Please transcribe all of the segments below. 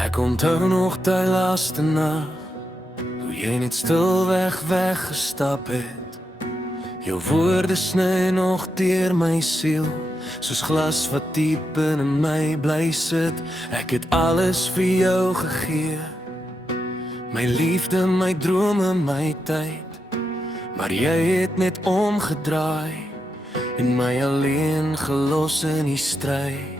Ek onthou nog die laaste nag, toe jy net stilweg weggestap het. Jou woorde sny nog deur my siel, soos glas wat diep in my bly sit. Ek het alles vir jou gegee, my liefde, my drome, my tyd. Maar jy het net omgedraai en my alleen gelos in die stryd.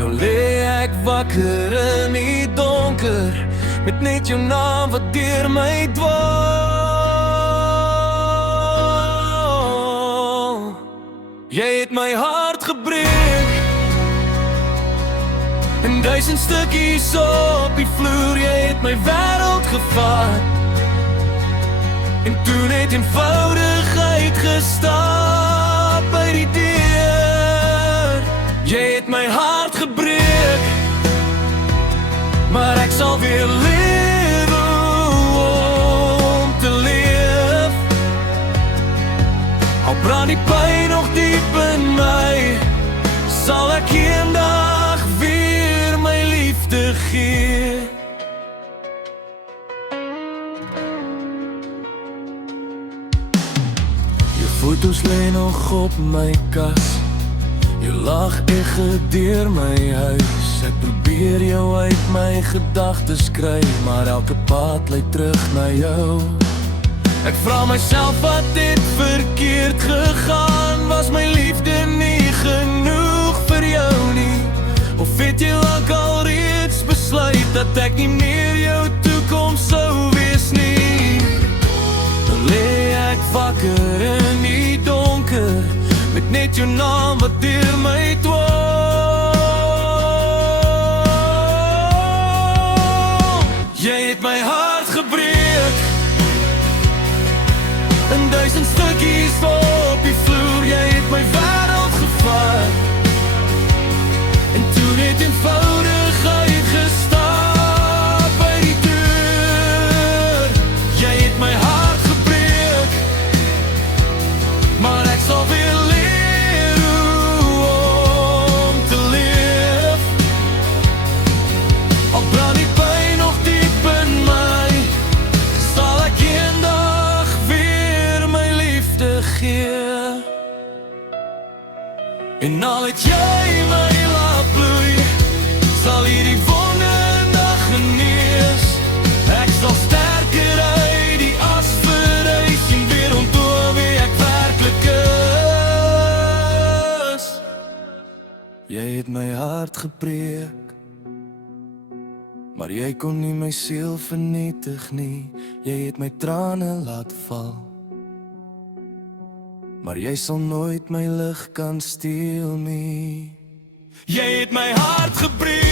Nou lê ek wakker in die donker, met net jou naam wat deur my dwaal. Jy het my hart gebreek, in 1000 stukkies op die vloer. Jy het my wêreld gevat, en toe net eenvoudig uitgestap by die deur. Jy het my hart gebreek, maar ek sal weer lewe om te leef. Al brand die pyn nog diep in my, sal ek eendag weer my liefde gee. Foto's lê nog op my kas, jou lag ek deur my huis. Ek probeer jou uit my gedagtes kry, maar elke pad lei terug na jou. Ek vra myself, wat het verkeerd gegaan? Was my liefde nie genoeg vir jou nie? Of het jy lank al reeds besluit dat ek nie meer jou toekoms sou wees nie? Dan lê ek wakker in die donker, met net jou naam wat deur my dwaal. Jy het my hart gebreek, in 1000 stukkies op die vloer. Jy het my wêreld gevat, en toe net eenvoudig uitgestap by die deur. Jy het my hart gebreek, maar ek sal weer leer om te leef. Al brand die pyn nog diep in my, sal ek eendag weer my liefde gee. En al het jy my laat bloei, sal hierdie wonde eendag genees. Ek sal sterker uit die as verhuis, en weer ontdoo wie ek werklik is. Jy het my hart gebreek, maar jy kon nie my siel vernietig nie. Jy het my trane laat val, maar jy sal nooit my lig kan steel nie. Jy het my hart gebreek,